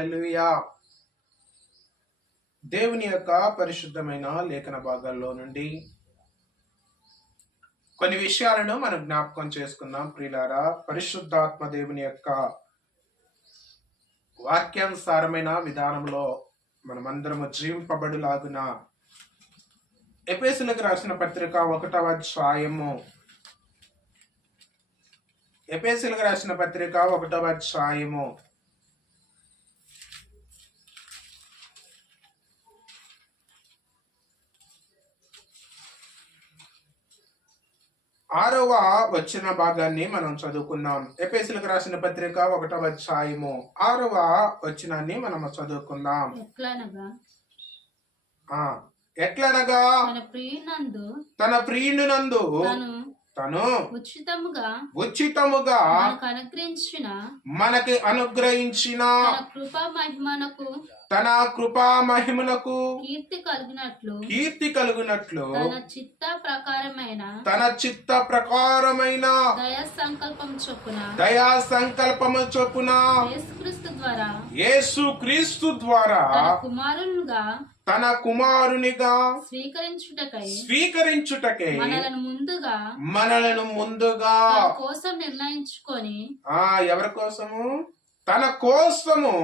హల్లెలూయా. దేవుని యొక్క పరిశుద్ధమైన లేఖన భాగాల్లో నుండి కొన్ని విషయాలను మనం జ్ఞాపకం చేసుకుందాం ప్రియులారా. పరిశుద్ధాత్మ దేవుని యొక్క వాక్యానుసారమైన విధానంలో మనమందరము జీవింపబడులాగున ఎఫెసీయులకు రాసిన పత్రిక 1వ అధ్యాయము ఎఫెసీయులకు రాసిన పత్రిక 1వ అధ్యాయము 6వ వచన భాగాన్ని మనం చదువుకుందాం. ఎఫెసీయులకు రాసిన పత్రిక 1వ అధ్యాయము 6వ వచనాన్ని మనం చదువుకుందాం. ఎట్లనగా తన ప్రియునందు తను ఉచితముగా మనకి అనుగ్రహించిన తన కృపా మహిమనకు కీర్తి కలుగునట్లు తన చిత్త ప్రకారమైన దయా సంకల్పము చొప్పున యేసు క్రీస్తు ద్వారా తన కుమారునిగా స్వీకరించుటకై మనలను ముందుగా కోసం నిర్ణయించుకొని ఎవరి కోసము? తన కోసము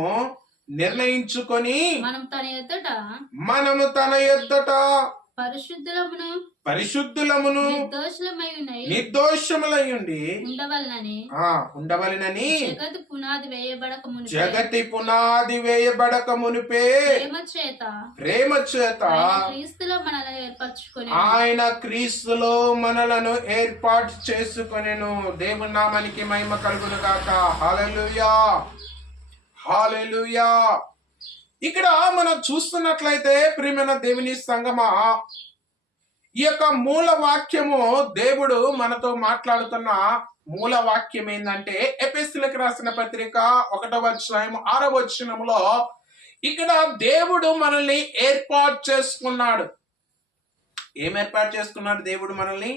నిర్ణయించుకొని మనము తన ఎద్దట పరిశుద్ధులమును నిర్దోషములయుండి ఉండవలనని జగతి పునాది వేయబడక మునిపే ప్రేమ చేత ఆయన క్రీస్తులో మనలను ఏర్పాటు చేసుకొనెను. దేవుని నామానికి మహిమ కలుగును గాక. హల్లెలూయా, హల్లెలూయా. ఇక్కడ మనం చూస్తున్నట్లయితే ప్రియమైన దేవుని సంగమా, ఈ యొక్క మూల వాక్యము దేవుడు మనతో మాట్లాడుతున్న మూల వాక్యం ఏంటంటే ఎఫెసీయులకు రాసిన పత్రిక 1వ అధ్యాయం 6వ వచనంలో ఇక్కడ దేవుడు మనల్ని ఏర్పాటు చేసుకున్నాడు. ఏం ఏర్పాటు చేసుకున్నాడు? దేవుడు మనల్ని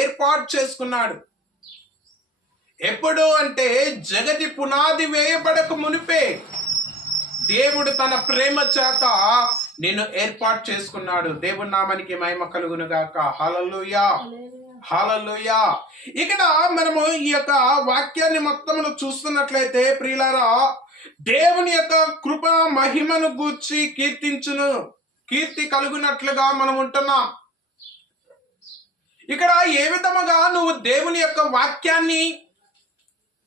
ఏర్పాటు చేసుకున్నాడు. ఎప్పుడు అంటే జగతి పునాది వేయబడక మునిపే దేవుడు తన ప్రేమ చేత నిన్ను ఏర్పాటు చేసుకున్నాడు. దేవుని నామానికి మహిమ కలుగును గాక. హల్లెలూయా, హల్లెలూయా. ఇక్కడ మనము ఈ యొక్క వాక్యాన్ని మొత్తం చూస్తున్నట్లయితే ప్రియులారా, దేవుని యొక్క కృప మహిమను గూర్చి కీర్తి కలుగునట్లుగా మనం ఉంటున్నాం. ఇక్కడ ఏ విధముగా నువ్వు దేవుని యొక్క వాక్యాన్ని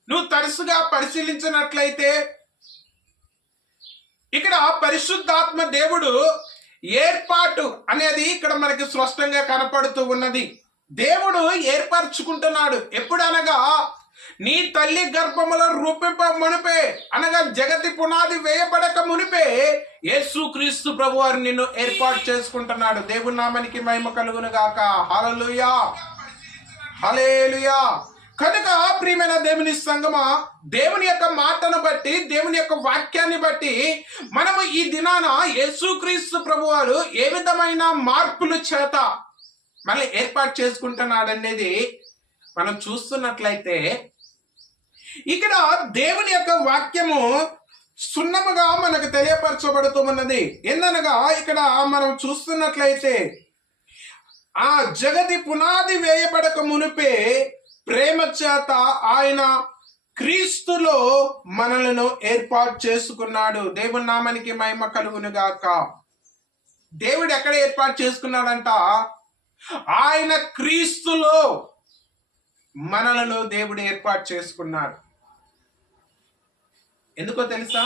నువ్వు తరచుగా పరిశీలించినట్లయితే ఇక్కడ పరిశుద్ధాత్మ దేవుడు ఏర్పాటు అనేది ఇక్కడ మనకి స్పష్టంగా కనపడుతూ ఉన్నది. దేవుడు ఏర్పరచుకుంటున్నాడు. ఎప్పుడనగా నీ తల్లి గర్భములో రూపింప మునిపే, అనగా జగతి పునాది వేయబడక మునిపే యేసు క్రీస్తు ప్రభువారు నిన్ను ఏర్పాటు చేసుకుంటున్నాడు. దేవుని నామానికి మహిమ కలుగును గాక. హల్లెలూయా, హల్లెలూయా. కనుక ప్రియమైన దేవుని సంగమా, దేవుని యొక్క మాటను బట్టి, దేవుని యొక్క వాక్యాన్ని బట్టి మనము ఈ దినాన యేసుక్రీస్తు ప్రభువారు ఏ విధమైన మార్పుల చేత మనల్ని ఏర్పాటు చేసుకుంటున్నాడు అనేది మనం చూస్తున్నట్లయితే ఇక్కడ దేవుని యొక్క వాక్యము సున్నముగా మనకు తెలియపరచబడుతూ ఉన్నది. ఏందనగా ఇక్కడ మనం చూస్తున్నట్లయితే ఆ జగతి పునాది వేయబడక మునిపే ప్రేమ చేత ఆయన క్రీస్తులో మనలను ఏర్పాటు చేసుకున్నాడు. దేవుని నామానికి మహిమ కలుగును గాక. దేవుడు ఎక్కడ ఏర్పాటు చేసుకున్నాడంట? ఆయన క్రీస్తులో మనలను దేవుడు ఏర్పాటు చేసుకున్నాడు. ఎందుకో తెలుసా?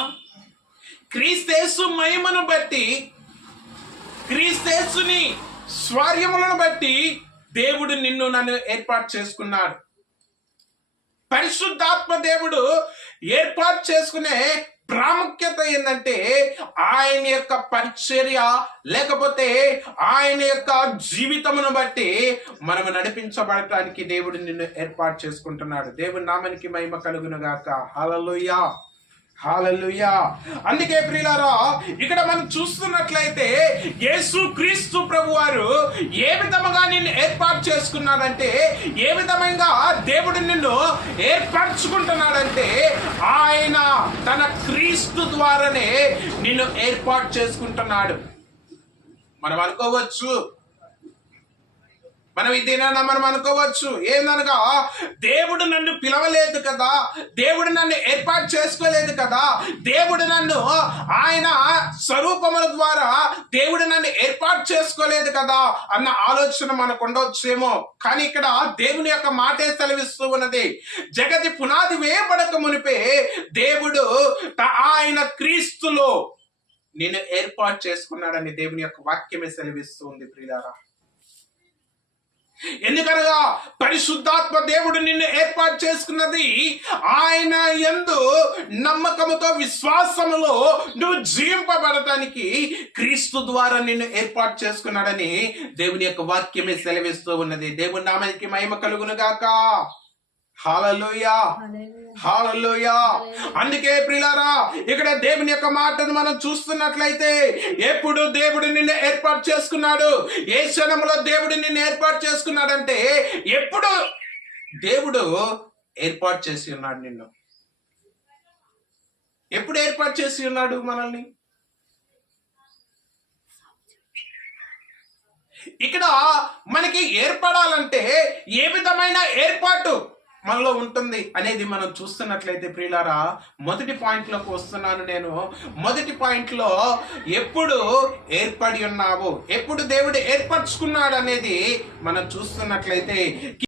క్రీస్తేసు మహిమను బట్టి, క్రీస్తేసుని స్వర్యములను బట్టి దేవుడు నిన్ను నన్ను ఏర్పాటు చేసుకున్నాడు. పరిశుద్ధాత్మ దేవుడు ఏర్పాటు చేసుకునే ప్రాముఖ్యత ఏంటంటే ఆయన యొక్క పరిచర్య లేకపోతే ఆయన యొక్క జీవితమును బట్టి మనం నడిపించబడటానికి దేవుడు నిన్ను ఏర్పాటు చేసుకుంటున్నాడు. దేవుని నామానికి మహిమ కలుగును గాక. హల్లెలూయా, హల్లెలూయా. అందుకే ప్రియులారా, ఇక్కడ మనం చూస్తున్నట్లయితే యేసు క్రీస్తు ప్రభు వారు ఏ విధముగా నిన్ను ఏర్పాటు చేసుకున్నాడంటే, ఏ విధంగా దేవుడు నిన్ను ఏర్పరచుకుంటున్నాడంటే, ఆయన తన క్రీస్తు ద్వారానే నిన్ను ఏర్పాటు చేసుకుంటున్నాడు. మనం అనుకోవచ్చు, మనం అనుకోవచ్చు ఏందనగా, దేవుడు నన్ను పిలవలేదు కదా, దేవుడు నన్ను ఏర్పాటు చేసుకోలేదు కదా, దేవుడు నన్ను ఆయన స్వరూపముల ద్వారా దేవుడు నన్ను ఏర్పాటు చేసుకోలేదు కదా అన్న ఆలోచన మనకు ఉండవచ్చేమో. కానీ ఇక్కడ దేవుని యొక్క మాటే సెలవిస్తూ ఉన్నది, జగతి పునాది వేయబడక మునిపే దేవుడు ఆయన క్రీస్తులో నిన్ను ఏర్పాటు చేసుకున్నాడని దేవుని యొక్క వాక్యమే సెలవిస్తూ ఉంది ప్రియులారా. ఎందుకనగా పరిశుద్ధాత్మ దేవుడు నిన్ను ఏర్పాటు చేసుకున్నది ఆయన యందు నమ్మకముతో, విశ్వాసములో నువ్వు జీవింపబడటానికి క్రీస్తు ద్వారా నిన్ను ఏర్పాటు చేసుకున్నాడని దేవుని యొక్క వాక్యమే సెలవిస్తూ ఉన్నది. దేవుని నామానికి మహిమ కలుగును గాక. హల్లెలూయా, హల్లెలూయా. అందుకే ప్రియులారా, ఇక్కడ దేవుని యొక్క మాటను మనం చూస్తున్నట్లయితే, ఎప్పుడు దేవుడు నిన్ను ఏర్పాటు చేసుకున్నాడు, ఏ క్షణంలో దేవుడు నిన్ను ఏర్పాటు చేసుకున్నాడంటే, ఎప్పుడు దేవుడు ఏర్పాటు చేసి ఉన్నాడు నిన్ను. ఎప్పుడు ఏర్పాటు చేసి ఉన్నాడు మనల్ని? ఇక్కడ మనకి ఏర్పడాలంటే ఏ విధమైన ఏర్పాటు మనలో ఉంటుంది అనేది మనం చూస్తున్నట్లయితే ప్రియులారా, మొదటి పాయింట్ లోకి వస్తున్నాను నేను. మొదటి పాయింట్ లో ఎప్పుడు ఏర్పడి ఉన్నావు, ఎప్పుడు దేవుడు ఏర్పరచుకున్నాడు అనేది మనం చూస్తున్నట్లయితే